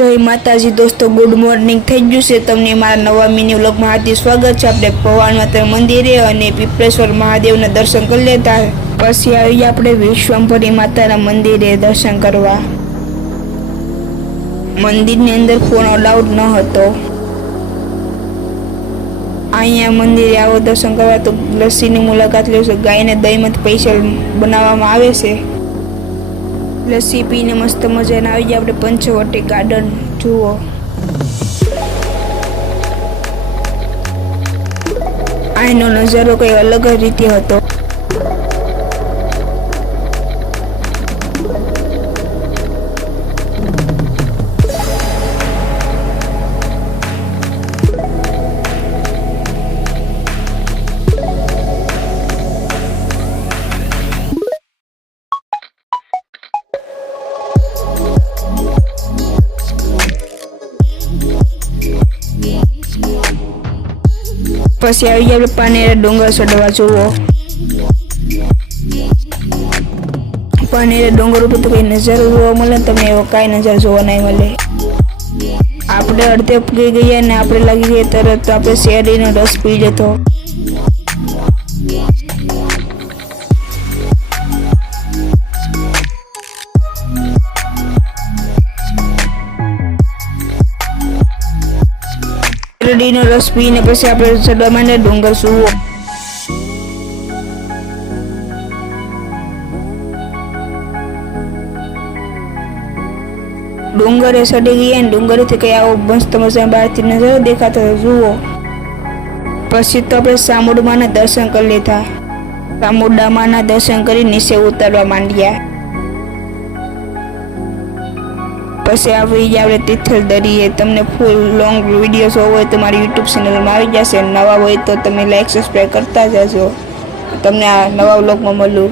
जय माताजी दोस्तों, गुड मॉर्निंग થઈ ગયું છે તમને મારા નવા મિની વ્લોગમાં હાર્દિક સ્વાગત છે। આપણે ભગવાન માતા મંદિરે અને પીપળેશ્વર મહાદેવના દર્શન કરી લેતા પછી આવી આપણે વિશ્વંભરી માતાના મંદિરે દર્શન કરવા। મંદિરની અંદર ફોન અલાઉડ ન હતો। અહીંયા મંદિરે આવો દર્શન કરવા તો લસ્સીની મુલાકાત લેશો। ગાયને દહીંમાંથી પૈસા બનાવવામાં આવે છે। લસ્સી પીને મસ્ત મજાના આવી જાય। આપણે પંચવટી ગાર્ડન જુઓ। અહીંનો નજારો કઈ અલગ જ રીતે હતો। પછી આવી ગયા આપણે પાનેરા ડુંગર ચડવા જુઓ। પાનેરા ડુંગર ઉપર તો કઈ નજારો જોવા મળે, તમને એવો કાંઈ નજારો જોવા નહીં મળે। આપણે અડધે પગી ગયા ને આપણે લાગી ગયા તરત તો આપણે શેરડીનો રસ પી લીધો। શેરડીનો રસ પીને પછી આપણે ચડવા માંડે ડુંગર જુઓ। ડુંગરે ચડી ગયા ને ડુંગરેથી કઈ આવો મસ્ત મજા બહારથી નજારો દેખાતો જુઓ। પછી તો આપણે સામુડામાના દર્શન કરી લીધા। સામુડામાના દર્શન કરી નીચે ઉતરવા માંડ્યા। પછી આવી આપણે તિથલ દરિયે। તમને ફૂલ લોંગ વિડીયો જોવો હોય તો મારી યુટ્યુબ ચેનલમાં આવી જશે। નવા હોય તો તમે લાઈક સબસ્ક્રાઈબ કરતા જજો। તમને આ નવા વ્લોગમાં મળું।